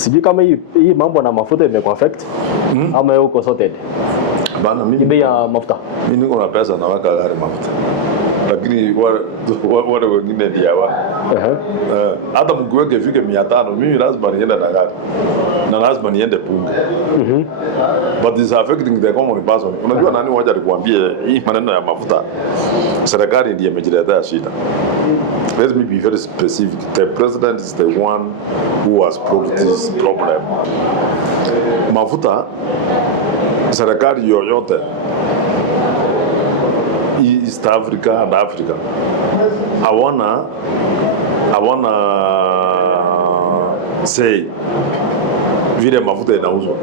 Sijui kama hii mambo na mafuta imekuwa affect ama uko sorted. Bana mimi bei ya mafuta. Mimi niko na pesa na waka gari mafuta. Lakini wale wengine ndio hawa. Hata mkiweke ifike 500 mimi lazima niende na gari. Na lazima niende bunge. But this affecting the common person. Unajua nani waje alikwambia hii maneno ya mafuta serikali ndiye imejiletea shida. Let me be very specific. The president is the one who has brought this problem. Mafuta serikali yoyote East Africa and Africa hawana say vile mafuta inauzwa.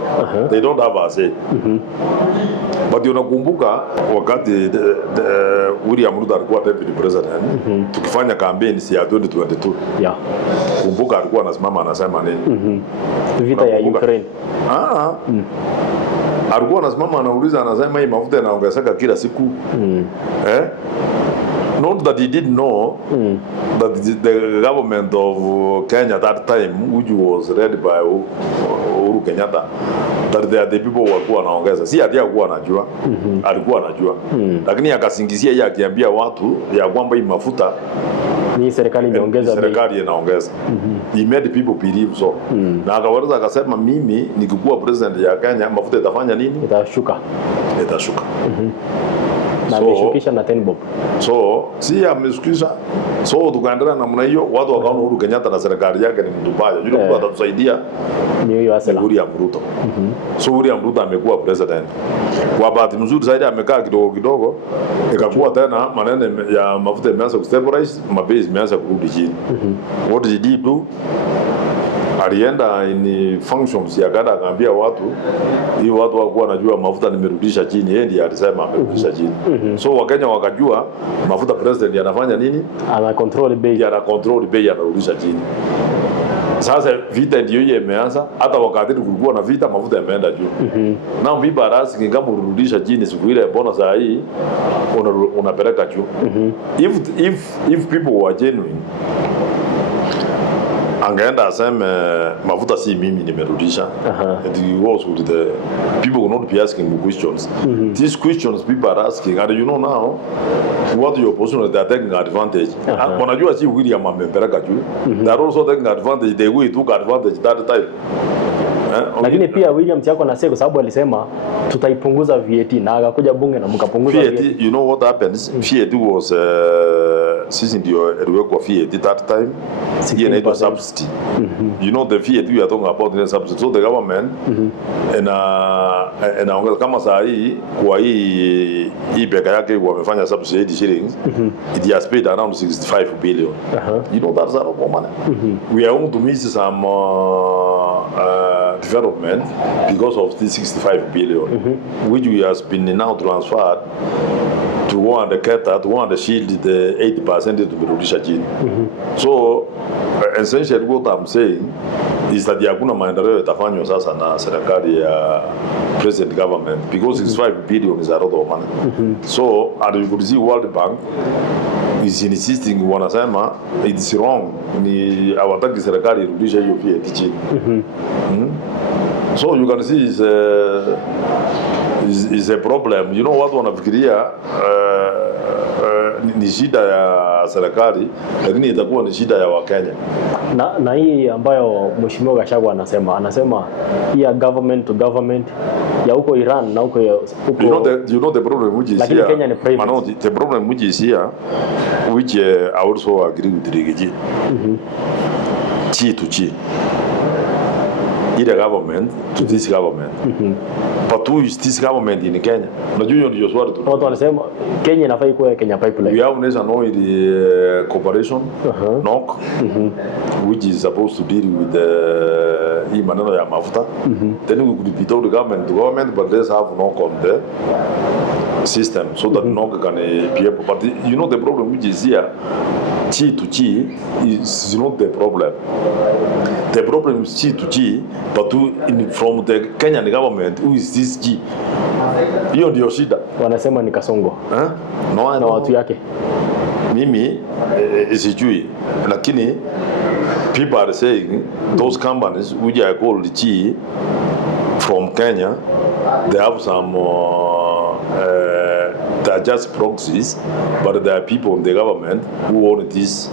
They don't have a say. But unakumbuka wakati William Ruto alikuwa deputy president, tukifanya campaign ya 2022. Yeah. Kumbuka alikuwa anasimama anasema nini? Vita ya Ukraine. Alikuwa anasimama anauliza anasema hii mafuta yanaongezeka kila siku. Not that he didn't know that the government of Kenya that time, which was led by Uhuru Kenyatta, that they are the people walikuwa wanaongeza. Si ati alikuwa anajua, alikuwa anajua. Lakini akasingizia yeye akiambia watu ya kwamba hii mafuta ni serikali inaongeza. Serikali inaongeza. He made people believe so. Na akaweza akasema mimi nikikuwa president ya Kenya mafuta itafanya nini? Itashuka. Itashuka. Na ameshukisha na 10 bob. So si ameshukisha. So tukaendelea namna hiyo, watu wakaona Uhuru Kenyatta na serikali yake ni mtu mbaya. Yule mtu atatusaidia ni hiyo asala. William Ruto. So William Ruto amekuwa president. Kwa bahati nzuri zaidi amekaa kidogo kidogo, ikakuwa tena maneno ya mafuta imeanza kustabilize, mabei imeanza kurudi chini. What did he do? Alienda in functions ya kada akaambia watu hii watu wakuwa wanajua mafuta nimerudisha chini, yeye ndiye alisema amerudisha chini. So Wakenya wakajua mafuta president anafanya nini? Ana control bei. Ana control bei, anarudisha chini. Sasa vita ndio hiyo imeanza, hata wakati kulikuwa na vita mafuta yameenda juu. Na mbiba arasi kama urudisha chini siku ile mbona saa hii unapeleka juu. If people were genuine angeenda aseme mafuta si mimi nimerudisha. It was with the people will not be asking questions. These questions people are asking, and you know now what your position they are taking advantage. Wanajua si William amepeleka juu. They are also taking advantage. They will took advantage that time. Lakini pia William Tiako anasema kwa sababu alisema tutaipunguza VAT na akakuja bunge na mkapunguza VAT. You know what happens? VAT was sisi ndio iliwekwa VAT that time. It was subsidy. You know the VAT we are talking about the subsidy. So the government ongeza kama saa hii kwa hii peka yake wamefanya subsidy 80 shillings. It has paid around 65 billion. You know that's a lot of money. We are going to miss some development because of this 65 billion, which we has been now transferred to go and cater, to go and shield the 80% to be rudisha chini. So essentially what I'm saying is that hakuna maendeleo yatafanywa sasa na serikali ya present government because 65 billion is a lot of money. So and you could see World Bank is insisting, wanasema it's wrong, ni hawataki serikali irudishe hiyo VAT chini. So you can see is a problem. You know what wanafikiria ni shida ya serikali, lakini itakuwa ni shida ya Wakenya. Na hii ambayo Mheshimiwa Gachagua anasema hii ya government to government ya huko Iran na huko you know the problem which is here. Kenya ni private. The problem which is here, which I also agree with Rigiji. Chi to chi. Either government to this government. But who is this government in Kenya? Unajua ndio swali tu. Watu wanasema Kenya inafaa ikuwe Kenya Pipeline. We have National Oil Corporation, NOC, which is supposed to deal with the maneno ya mafuta. Then we could be told the government, but let's have NOC on the system so that NOC can be able. But you know the problem which is here, chi to chi is not the problem. The problem is chi to chi, but from the Kenyan government, who is this chi? Hiyo ndio shida. Wanasema ni Kasongo. Na watu yake. Mimi sijui, lakini people are saying those companies which are called G from Kenya, they have some they're just proxies, but there are people in the government who own this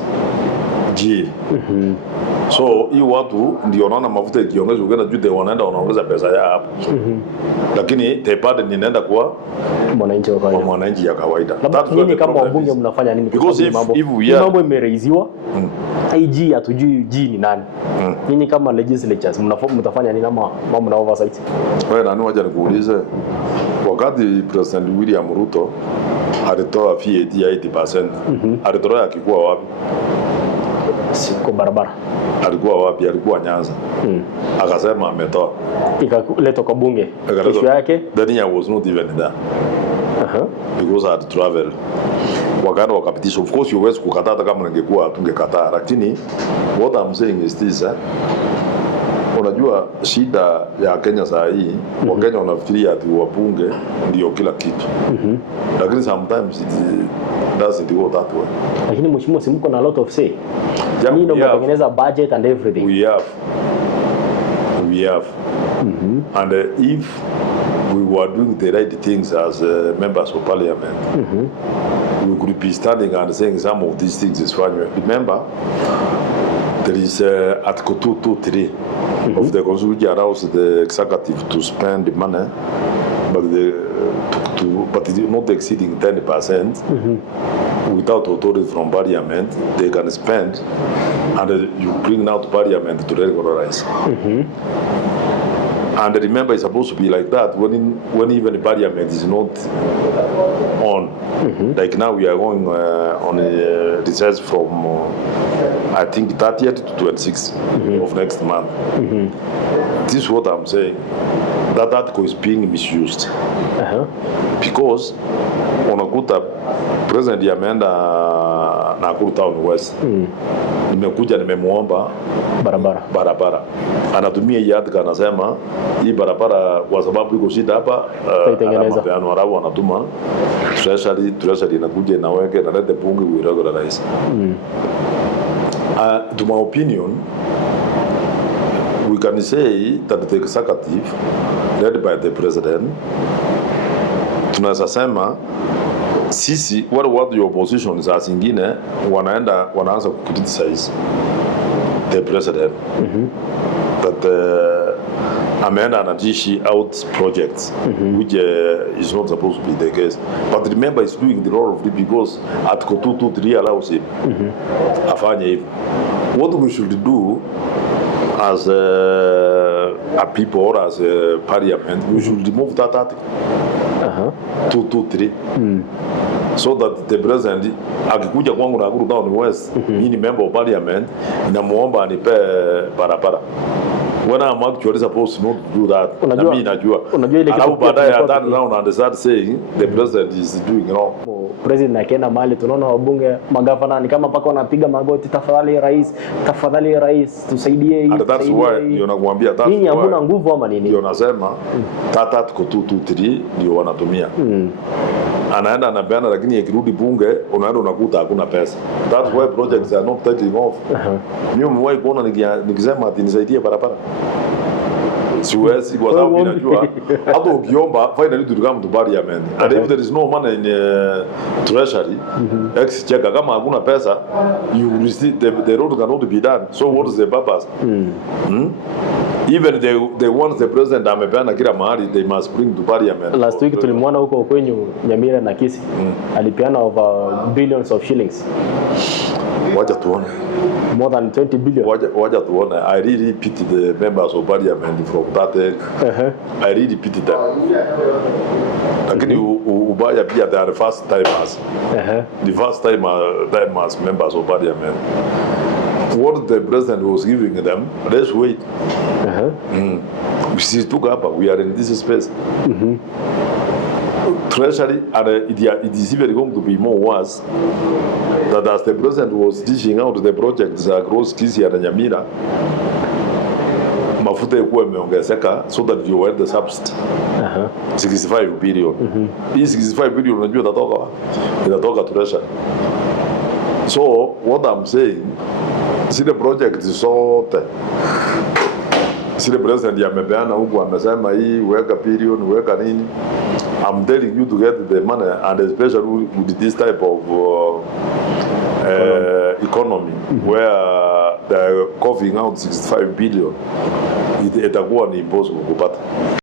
G. So hii watu ndio naona mafuta ikiongezwa ukienda juu, they wanaenda wanaongeza pesa ya hapo, lakini the part inaenda kwa mwananchi ya kawaida. Nyinyi kama wabunge mnafanya nini? Because if mambo imereiziwa IG hatujui G ni nani. Nyinyi kama legislatures mtafanya nini ama mambo na oversight? Wewe nani, wacha nikuulize, wakati President William Ruto alitoa VAT ya 80%, alitoa akikuwa wapi? Siko barabara. Alikuwa wapi? Alikuwa Nyanza. Akasema ametoa. Ikaletwa kwa bunge. Kesho yake then I was not even there. Because I had traveled. Wakaenda wakapitisha. Of course huwezi kukataa kama ningekuwa tungekataa, lakini what I'm saying is this, unajua shida ya Kenya saa hii, Wakenya wanafikiria ati wabunge ndio kila kitu. Lakini sometimes it doesn't go that way. Lakini mheshimiwa, si mko na a lot of say. Nyinyi ndio mnatengeneza budget and everything. We have. And if we were doing the right things as members of parliament, we could be standing and saying some of these things is fine. Remember, there is Article 223 of the Constitution which allows the executive to spend the money, but not exceeding 10% without authority from parliament. They can spend, and you bring now to parliament to regularize. And remember, it's supposed to be like that when even the parliament is not on. Like now we are going on a recess from I think 30th to 26th of next month. This is what I'm saying. That article is being misused. Because unakuta president ameenda Nakuru Town West. Nimekuja nimemuomba barabara. Anatumia hii article, anasema hii barabara kwa sababu iko shida hapa, anapeana warabu, anatuma treasury inakuja inaweke na lete bunge we regularize. To my opinion, we can say that the executive led by the president, tunaweza sema sisi wale watu ya opposition saa zingine wanaanza criticize the president that ameenda anajishi out projects which is not supposed to be the case. But remember, he's doing the role of it because Article 223 allows him afanye hivyo. What we should do as a people or as a parliament, we should remove that article 223 so that the president akikuja kwangu na Nakuru Town West, mimi ni member of parliament, namuomba anipe barabara. When I'm actually supposed not to do that, mimi najua. Alafu baadaye atani round and start saying the president is doing wrong. President akienda mahali tunaona wabunge, magavana ni kama paka wanapiga magoti, tafadhali rais tusaidie hii. And that's why ndio nakwambia that. Nini hamna nguvu ama nini? Ndio nasema tata tuko 223 ndio wanatumia. Anaenda anapeana, lakini ikirudi bunge unaenda unakuta hakuna pesa. That's why projects are not taking off. Mimi mwahi kuona nikisema ati nisaidie barabara, siwezi kwa sababu ninajua hata ukiomba finally to come to parliament and if there is no money in treasury exchequer, kama hakuna pesa you receive the road cannot be done. So what is the purpose? Even they want the president amepeana kila mahali, they must bring to parliament. Last week tulimwona huko kwenyu Nyamira na Kisii alipeana over billions of shillings. Wacha tuone. More than 20 billion. Wacha tuone. I really pity the members of parliament from that end. I really pity them. Lakini ubaya pia they are the first timers. The first timers members of parliament. What the president was giving them, let's wait. We are in this space. Treasury, and it is even going to be more worse. That as the president was dishing out the projects across Kisii and Nyamira, mafuta ikuwa imeongezeka so that you were the subsidy 65 billion. Hii 65 billion unajua itatoka treasury. So what I'm saying, zile project zote zile president amepeana huku, amesema hii weka billion, weka nini. I'm telling you to get the money, and especially with this type of economy where they're coughing out 65 billion, itakuwa ni impossible kupata.